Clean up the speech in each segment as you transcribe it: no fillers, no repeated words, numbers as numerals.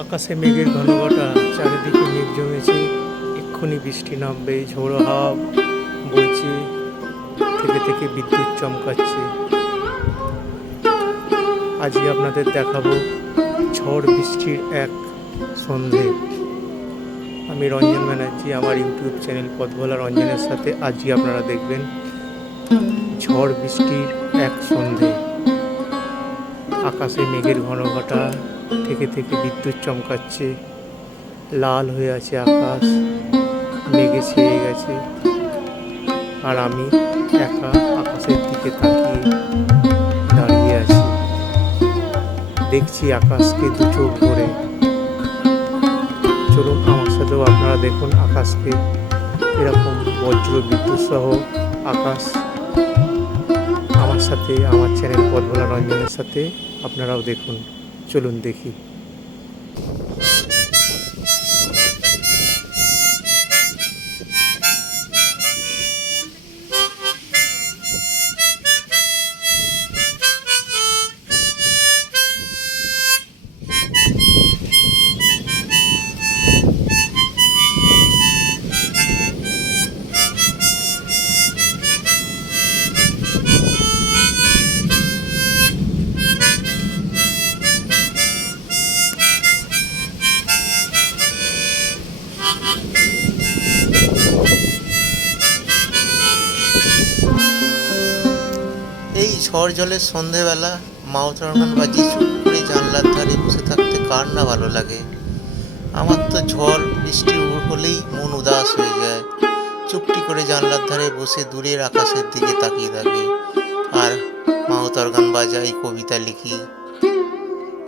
আকাশে মেঘের ঘনঘটা, চারিদিকে মেঘ জমেছে, এক্ষুনি বৃষ্টি নামবে, ঝোড়ো হাওয়া বইছে, থেকে থেকে বিদ্যুৎ চমকাচ্ছে। আজকে আপনাদের দেখাবো ঝড় বৃষ্টির এক সন্ধে। আমি রঞ্জন ব্যানার্জি, আমার ইউটিউব চ্যানেল পথভোলা রঞ্জনের সাথে আজকে আপনারা দেখবেন ঝড় বৃষ্টির এক সন্ধে। আকাশে মেঘের ঘনঘটা, থেকে থেকে বিদ্যুৎ চমকাচ্ছে, লাল হয়ে আছে আকাশ, মেঘে ছেয়ে গেছে, আর আমি একা আকাশের দিকে তাকিয়ে দাঁড়িয়ে আছি, দেখছি আকাশকে দু চোখ ভরে। চলুন আমার সাথেও আপনারা দেখুন আকাশকে, এরকম বজ্র বিদ্যুৎ সহ আকাশ। আমার সাথে, আমার চ্যানেল পথভোলা রঞ্জনের সাথে আপনারাও দেখুন। চলুন দেখি। এই ঝড় জলের সন্ধেবেলা মাউথ অর্গান বাজিয়ে চুপ করে জানলার ধারে বসে থাকতে কার না ভালো লাগে। আমার তো ঝড় বৃষ্টি হলেই মন উদাস হয়ে যায়। চুপটি করে জানলার ধারে বসে দূরের আকাশের দিকে তাকিয়ে থাকি আর মাউথ অর্গান বাজাই, কবিতা লিখি।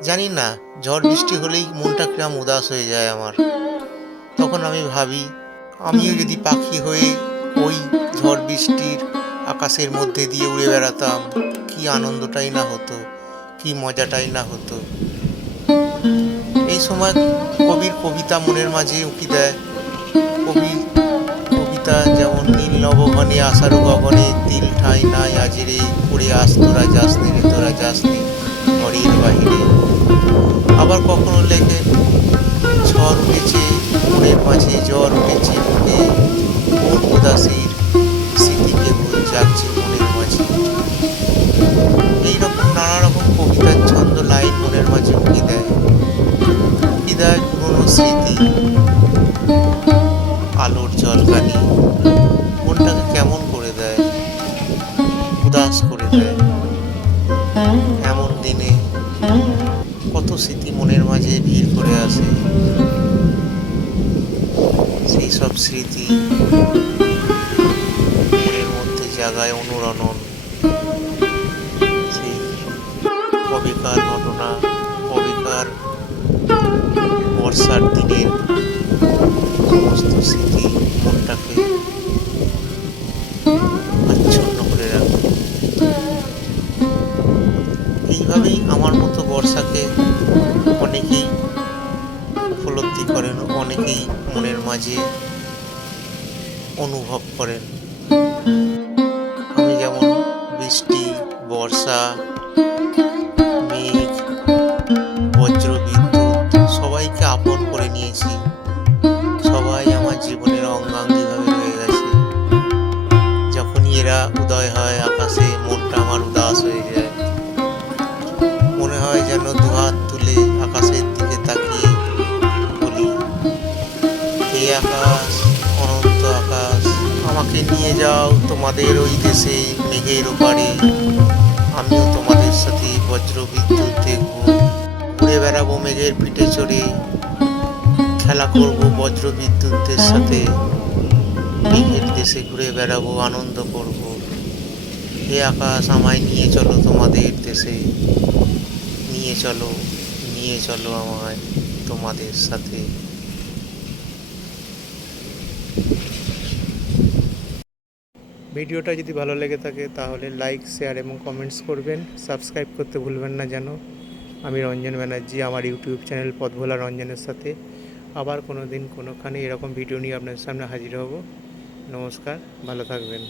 জানি না, ঝড় বৃষ্টি হলেই মনটা কিরম উদাস হয়ে যায় আমার। তখন আমি ভাবি, আমিও যদি পাখি হয়ে ওই ঝড় বৃষ্টির আকাশের মধ্যে দিয়ে উড়ে বেড়াতাম, কি আনন্দটাই না হতো, কি মজাটাই না হতো। এই সময় কবির কবিতা মনের মাঝে উঁকি দেয়। কবিতা যেমন নীল নবঘনে আষাঢ় গগনে তিল ঠাঁই নাই আজরে, উড়ে আস তোরা যাসনি রে তোরা যাসনি ঘরের বাহিরে। আবার কখনো লেখেন, ঝড় উঠেছে মনের মাঝে, জ্বর উঠেছে মুখে, কোন উদাসীর স্মৃতিকে ভুল জাগছে মনের মাঝে। এইরকম নানা রকম কবিতার ছন্দ লাইন মনের মাঝে উঁকি দেয়। উঁকি দেয় পুরনো স্মৃতি, আলোর ঝলকানি মনটাকে কেমন করে দেয়, উদাস করে দেয়। এমন দিনে কত স্মৃতি মনের মাঝে ভিড় করে আসে। সেই সব স্মৃতি মনের মধ্যে জাগায় অনুরণন। সেই কবেকার ঘটনা, কবেকার বর্ষার দিনের সমস্ত স্মৃতি মনটাকে আচ্ছন্ন করে রাখে। এইভাবেই আমার মতো বর্ষাকে অনেকেই উপলব্ধি করেন, অনেকেই মনের মাঝে অনুভব করেন। আমি যেমন বৃষ্টি, বর্ষা, মেঘ, বজ্র বিদ্যুৎ সবাইকে আপন করে নিয়েছি। সবাই আমার জীবনের অঙ্গাঙ্গিভাবে রয়ে গেছে। যখনই এরা উদয় হয় আকাশে, মনটা আমার উদাস হয়ে যায়। মনে হয় যেন দুহাত তুলে আকাশের দিকে তাকিয়ে বলি, হে আকাশ, অনন্ত আকাশ, আমাকে নিয়ে যাও তোমাদের ওই দেশে মেঘের ওপারে। আমিও তোমাদের সাথে বজ্র বিদ্যুৎ দেখব, ঘুরে বেড়াবো মেঘের পিঠে চড়ে, খেলা করব বজ্র বিদ্যুতের সাথে, মেঘের দেশে ঘুরে বেড়াবো, আনন্দ করব। হে আকাশ, আমায় নিয়ে চলো তোমাদের দেশে, নিয়ে চলো, নিয়ে চলো আমায় তোমাদের সাথে। ভিডিওটা যদি ভালো লেগে থাকে তাহলে লাইক, শেয়ার এবং কমেন্টস করবেন। সাবস্ক্রাইব করতে ভুলবেন না যেন। আমি রঞ্জন ব্যানার্জি, আমার ইউটিউব চ্যানেল পথভোলা রঞ্জনের সাথে আবার কোনো দিন কোনোখানে এরকম ভিডিও নিয়ে আপনাদের সামনে হাজির হব। নমস্কার, ভালো থাকবেন।